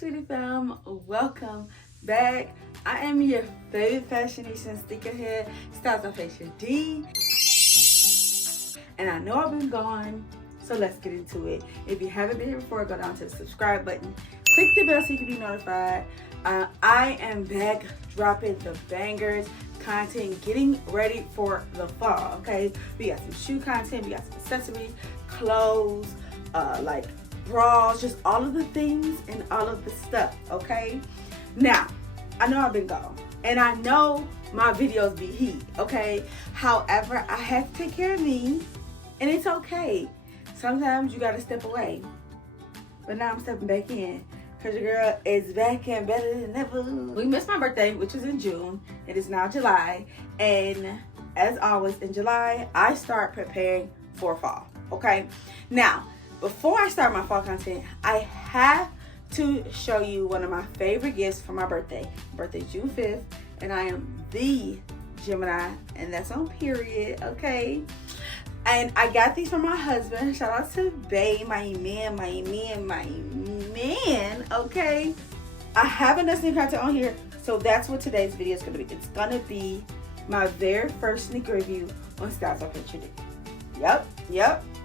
sweetie fam, welcome back. I am your favorite fashionista and sneakerhead, Styles of Fashion D. And I know I've been gone, so let's get into it. If you haven't been here before, go down to the subscribe button, click the bell so you can be notified. I am back dropping the bangers content, getting ready for the fall, okay? We got some shoe content, we got some accessories, clothes, like bras, just all of the things and all of the stuff, okay? Now, I know I've been gone, and I know my videos be heat, okay? However, I have to take care of me, and it's okay. Sometimes you gotta step away, but now I'm stepping back in, because your girl is back and better than ever. We missed my birthday, which was in June. It is now July, and as always, in July, I start preparing for fall, okay? Now, before I start my fall content, I have to show you one of my favorite gifts for my birthday. My birthday's June 5th, and I am the Gemini, and that's on period, okay? And I got these from my husband. Shout out to Bae, my man, okay? I haven't done sneaker content on here, so that's what today's video is gonna be. It's gonna be my very first sneaker review on Styles of Fashion D. Yep.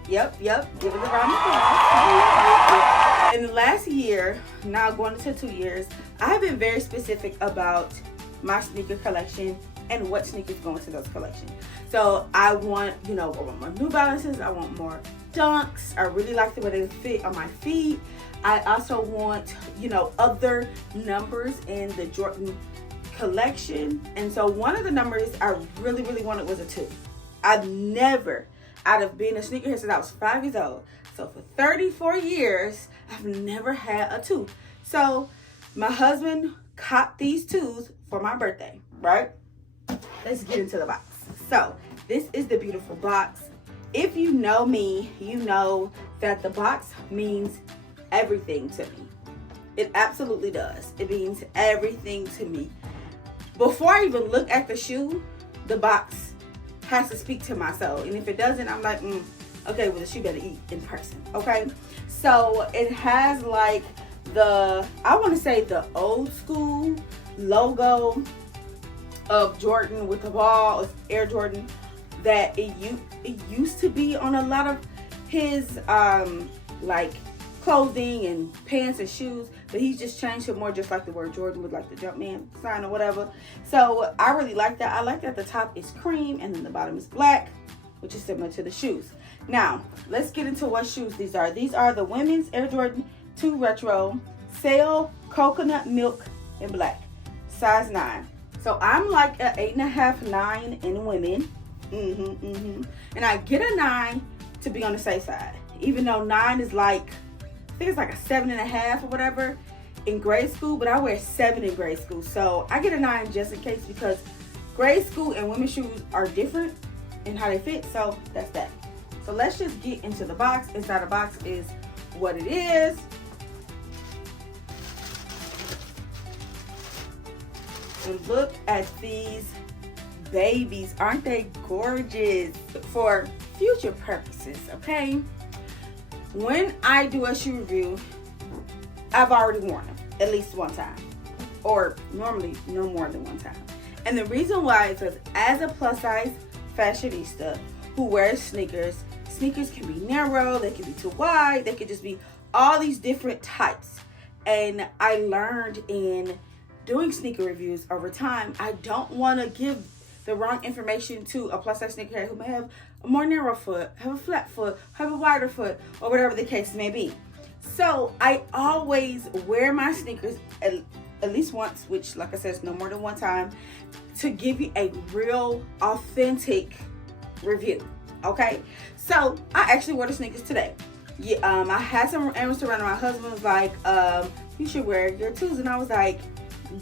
Give it a round of applause. In the last year, now going into 2 years, I have been very specific about my sneaker collection and what sneakers go into those collections. So I want, I want more New Balances, I want more Dunks. I really like the way they fit on my feet. I also want, other numbers in the Jordan collection. And so one of the numbers I really, really wanted was a 2. I've never, out of being a sneakerhead since I was 5 years old, so for 34 years, I've never had a 2. So my husband copped these 2s for my birthday, right? Let's get into the box. So this is the beautiful box. If you know me, you know that the box means everything to me. It absolutely does. It means everything to me. Before I even look at the shoe, the box has to speak to my soul. And if it doesn't, I'm like, okay, well, the shoe better eat in person, okay? So it has like I want to say the old school logo of Jordan with the ball of Air Jordan that it used to be on a lot of his like clothing and pants and shoes, but he's just changed it more just like the word Jordan with like the Jumpman sign or whatever. So I really like that. I like that the top is cream and then the bottom is black, which is similar to the shoes. Now let's get into what shoes these are. These are the women's Air Jordan 2 Retro Sail Coconut Milk in black, size 9. So I'm like an 8.5, 9 in women. And I get a 9 to be on the safe side, even though 9 is like, I think it's like a 7.5 or whatever in grade school, but I wear 7 in grade school. So I get a 9 just in case, because grade school and women's shoes are different in how they fit. So that's that. So let's just get into the box. Inside the box is what it is. And look at these babies. Aren't they gorgeous? For future purposes, okay? When I do a shoe review, I've already worn them at least one time, or normally no more than one time. And the reason why is because as a plus size fashionista who wears sneakers can be narrow, they can be too wide, they could just be all these different types. And I learned in doing sneaker reviews over time, I don't want to give the wrong information to a plus size sneakerhead who may have a more narrow foot, have a flat foot, have a wider foot, or whatever the case may be. So I always wear my sneakers at least once, which like I said is no more than one time, to give you a real authentic review, okay? So I actually wore the sneakers today. Yeah, I had some errands to run, and my husband was like, you should wear your 2s, and I was like,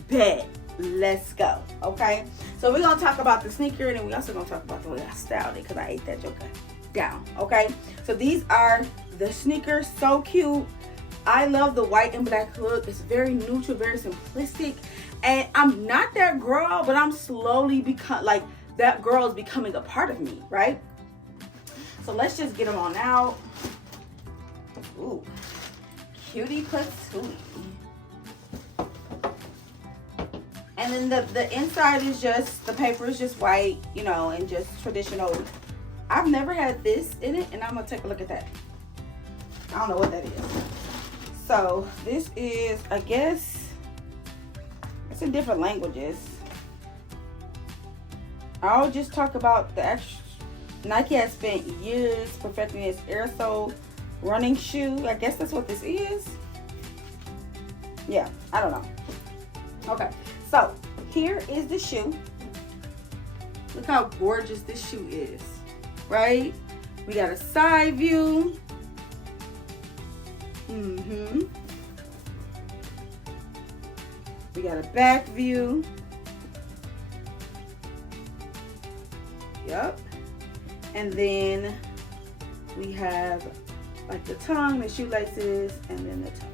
bet, let's go, okay? So we're gonna talk about the sneaker, and then we also gonna talk about the way I styled it, because I ate that joker down, okay? So these are the sneakers, so cute. I love the white and black look. It's very neutral, very simplistic, and I'm not that girl, but I'm slowly that girl is becoming a part of me, right? So let's just get them on out. Ooh, cutie patootie. And then the inside is just, the paper is just white, you know, and just traditional. I've never had this in it, and I'm gonna take a look at that. I don't know what that is. So this is, I guess, it's in different languages. I'll just talk about the actual. Nike has spent years perfecting its aerosol running shoe. I guess that's what this is. Yeah, I don't know. Okay, so here is the shoe. Look how gorgeous this shoe is, right? We got a side view. We got a back view. Yep. And then we have like the tongue, the shoelaces, and then the toe,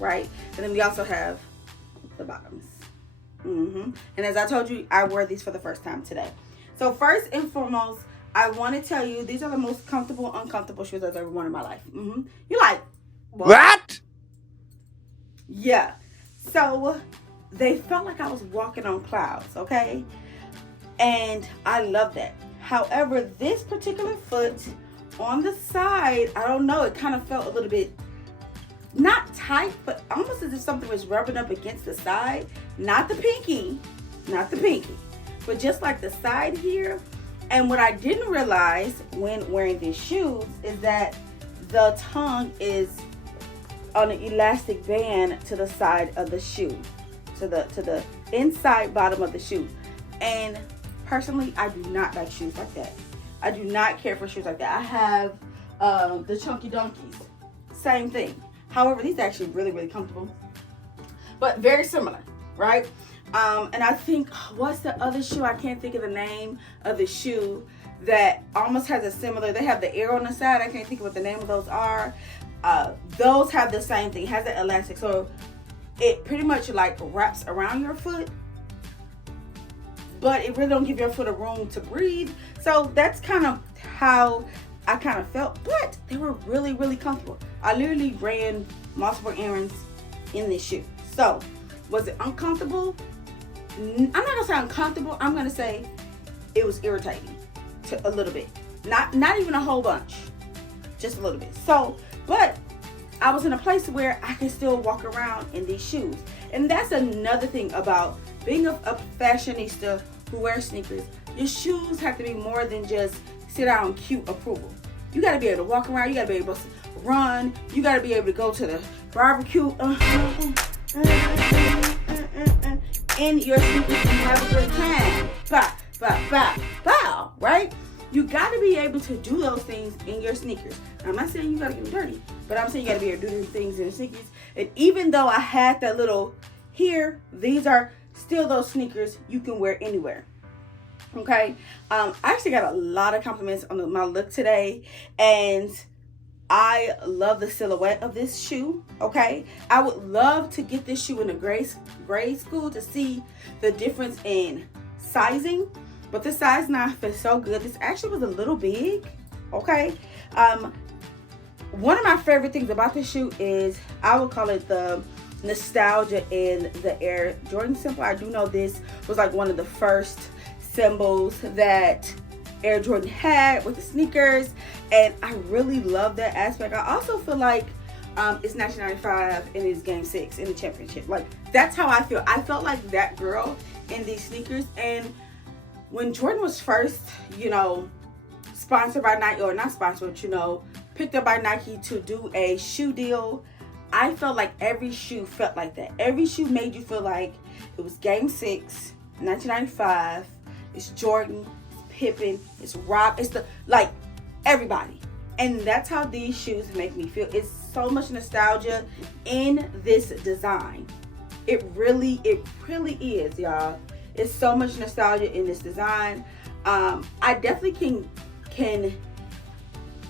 right? And then we also have the bottoms. And as I told you, I wore these for the first time today. So first and foremost, I want to tell you, these are the most comfortable, uncomfortable shoes I've ever worn in my life. You're like, what? Yeah. So they felt like I was walking on clouds, okay? And I love that. However, this particular foot on the side, I don't know, it kind of felt a little bit, not tight, but almost as if something was rubbing up against the side. Not the pinky, but just like the side here. And what I didn't realize when wearing these shoes is that the tongue is on an elastic band to the side of the shoe, to the inside bottom of the shoe. And personally, I do not like shoes like that. I do not care for shoes like that. I have the Chunky Donkeys, same thing. However, these are actually really, really comfortable, but very similar, right? And I think, what's the other shoe? I can't think of the name of the shoe that almost has a similar, they have the air on the side. I can't think of what the name of those are. Those have the same thing, it has an elastic. So it pretty much like wraps around your foot, but it really don't give your foot a room to breathe. So that's kind of how I kind of felt, but they were really, really comfortable. I literally ran multiple errands in this shoe. So was it uncomfortable? I'm not gonna say uncomfortable. I'm gonna say it was irritating a little bit. Not even a whole bunch, just a little bit. So, but I was in a place where I can still walk around in these shoes. And that's another thing about being a fashionista who wears sneakers. Your shoes have to be more than just sit down cute approval. You got to be able to walk around. You got to be able to run. You got to be able to go to the barbecue in your sneakers and have a good time. Bow, bow, bow, bow, right? You got to be able to do those things in your sneakers. I'm not saying you got to get them dirty, but I'm saying you got to be able to do these things in your sneakers. And even though I had that little here, these are still those sneakers you can wear anywhere. Okay, I actually got a lot of compliments on my look today, and I love the silhouette of this shoe. Okay, I would love to get this shoe in a grade school to see the difference in sizing, but the size now fits so good. This actually was a little big. Okay, one of my favorite things about this shoe is, I would call it the nostalgia in the Air Jordan symbol. I do know this was like one of the first symbols that Air Jordan had with the sneakers, and I really love that aspect. I also feel like it's 1995 and it's game 6 in the championship. Like, that's how I feel. I felt like that girl in these sneakers. And when Jordan was first, you know, sponsored by Nike, or not sponsored, but, you know, picked up by Nike to do a shoe deal, I felt like every shoe felt like that. Every shoe made you feel like it was game 6, 1995. It's Jordan, it's Pippen, it's Rob, it's like everybody. And that's how these shoes make me feel. It's so much nostalgia in this design. It really is, y'all. It's so much nostalgia in this design. I definitely can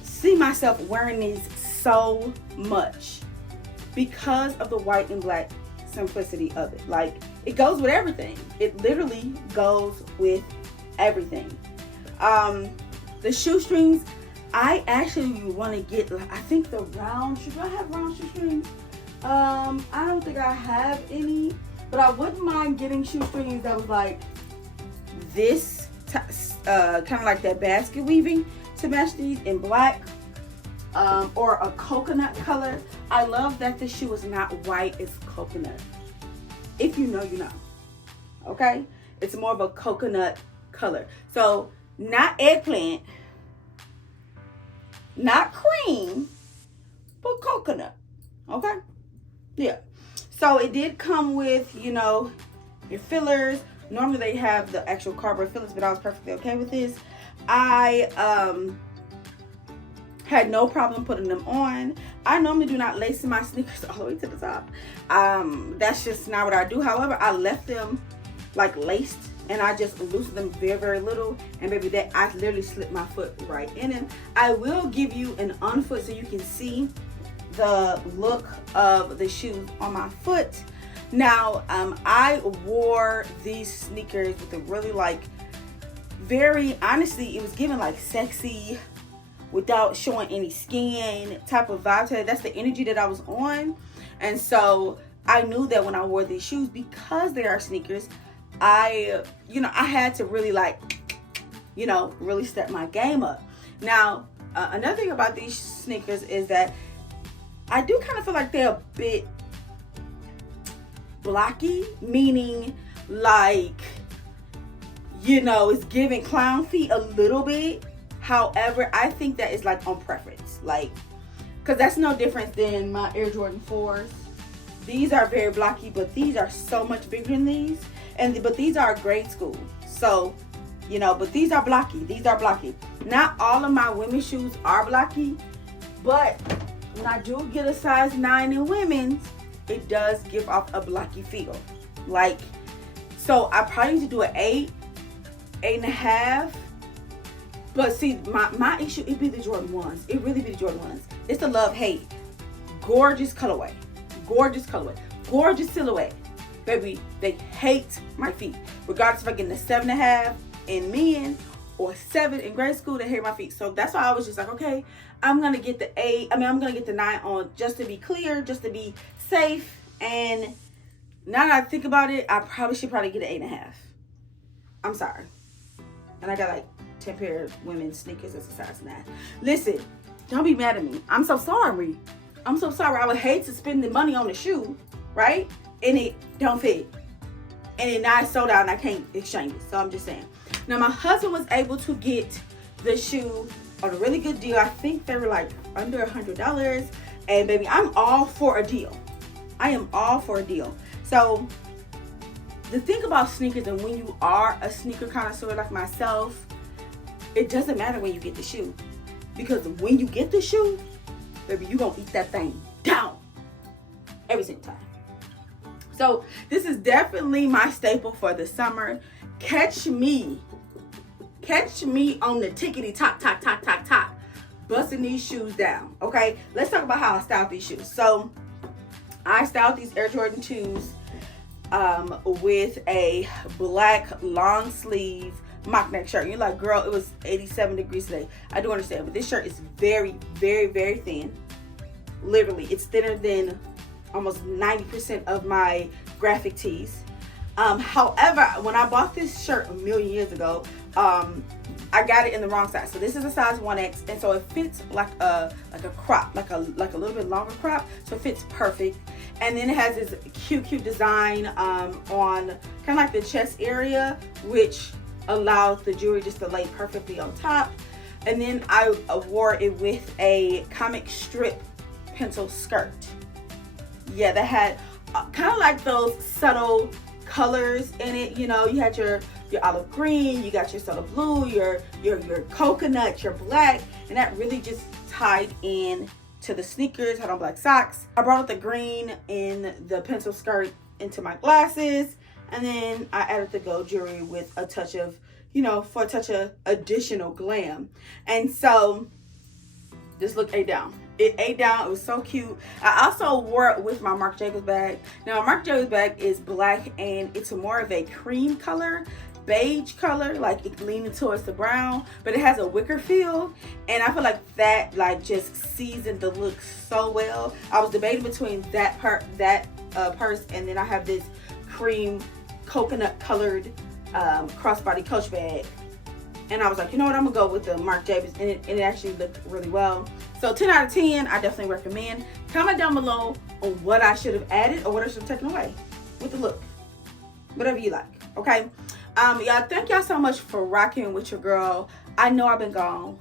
see myself wearing these so much because of the white and black simplicity of it. Like, it goes with everything. It literally goes with everything. The shoestrings, I actually want to get, I think the round shoe. Do I have round shoestrings? I don't think I have any, But I wouldn't mind getting shoestrings that was like this, kind of like that basket weaving to match these in black, or a coconut color. I love that the shoe is not white, it's coconut. If you know, you know. Okay? It's more of a coconut color. So, not eggplant, not cream, but coconut. Okay? Yeah. So it did come with, you know, your fillers. Normally they have the actual cardboard fillers, but I was perfectly okay with this. I had no problem putting them on. I normally do not lace my sneakers all the way to the top. That's just not what I do. However, I left them like laced, and I just loosened them very, very little. And baby, that I literally slipped my foot right in them. I will give you an on-foot so you can see the look of the shoes on my foot. Now, I wore these sneakers with a really like, very, honestly, it was giving like sexy without showing any skin type of vibe to it. That's the energy that I was on. And so I knew that when I wore these shoes, because they are sneakers, I had to really like, really step my game up. Now, another thing about these sneakers is that I do kind of feel like they're a bit blocky, meaning like, it's giving clown feet a little bit. However, I think that is like on preference, like, because that's no different than my Air Jordan 4s. These are very blocky, but these are so much bigger than these. But these are grade school. So, but these are blocky. These are blocky. Not all of my women's shoes are blocky, but when I do get a size 9 in women's, it does give off a blocky feel. Like, so I probably need to do an 8, 8.5. But see, my issue, it be the Jordan 1s. It really be the Jordan 1s. It's the love-hate. Gorgeous colorway. Gorgeous colorway. Gorgeous silhouette. Baby, they hate my feet. Regardless if I get in a 7.5 in men or 7 in grade school, they hate my feet. So that's why I was just like, okay, I'm going to get the 8. I'm going to get the 9 on just to be clear, just to be safe. And now that I think about it, I should get an 8.5. I'm sorry. And I got like 10 pair of women's sneakers as a size 9. Listen, don't be mad at me. I'm so sorry. I'm so sorry. I would hate to spend the money on the shoe, right? And it don't fit. And it now sold out and I can't exchange it. So I'm just saying. Now my husband was able to get the shoe on a really good deal. I think they were like under $100. And baby, I'm all for a deal. I am all for a deal. So the thing about sneakers, and when you are a sneaker connoisseur like myself, it doesn't matter when you get the shoe. Because when you get the shoe, baby, you gonna eat that thing down every single time. So this is definitely my staple for the summer. Catch me on the tickety top, busting these shoes down. Okay, let's talk about how I styled these shoes. So I styled these Air Jordan 2s with a black long sleeve mock neck shirt. You're like, girl, it was 87 degrees today. I do understand, but this shirt is very, very, very thin. Literally, it's thinner than almost 90% of my graphic tees. However, when I bought this shirt a million years ago, I got it in the wrong size. So this is a size 1X, and so it fits like a crop, like a little bit longer crop. So it fits perfect. And then it has this cute design on kind of like the chest area, which allows the jewelry just to lay perfectly on top. And then I wore it with a comic strip pencil skirt. Yeah, that had kind of like those subtle colors in it. You had your olive green, you got your subtle blue, your coconut, your black, and that really just tied in to the sneakers. Had on black socks. I brought out the green in the pencil skirt into my glasses, and then I added the gold jewelry with a touch of, for a touch of additional glam. And so this look ate down. It ate down. It was so cute. I also wore it with my Marc Jacobs bag. Now, my Marc Jacobs bag is black, and it's more of a cream color, beige color, like it leaning towards the brown, but it has a wicker feel, and I feel like that just seasoned the look so well. I was debating between that purse, and then I have this cream coconut colored crossbody Coach bag. And I was like, you know what, I'm gonna go with the Marc Jacobs, and it actually looked really well. So 10 out of 10, I definitely recommend. Comment down below on what I should have added or what I should have taken away with the look. Whatever you like, okay? Y'all, thank y'all so much for rocking with your girl. I know I've been gone.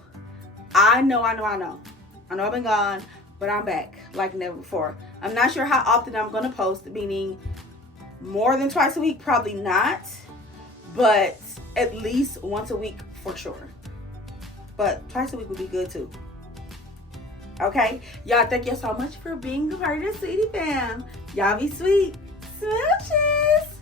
I know I've been gone, but I'm back like never before. I'm not sure how often I'm gonna post, meaning more than twice a week, probably not, but at least once a week for sure. But twice a week would be good too. Okay, y'all, thank y'all so much for being a part of the Sweetie Fam. Y'all be sweet. Smooches.